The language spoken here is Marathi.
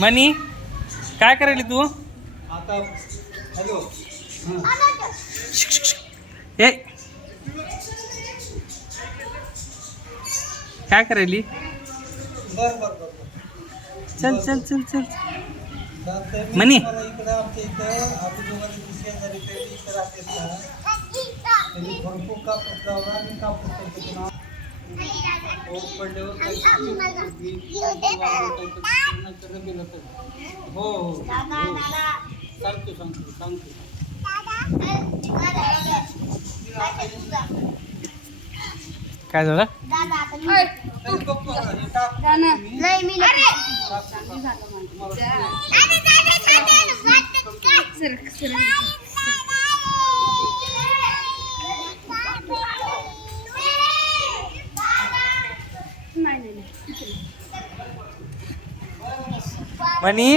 मनी काय करायली तू? आता हॅलो ए काय करायली? बर बर बर चल चल चल चल तर मनी. मला इकडं आमच्या इथं आजूबाजूला शेजारी काही इथं राहतात ना त्यांनी भरपूर कापूस लावला आणि कापूस त्यांचं नाव पाऊस पडल्यावर हो हो सांगतो सांगतो सांगतो काय झालं? तरी बघतो हे टाक मनी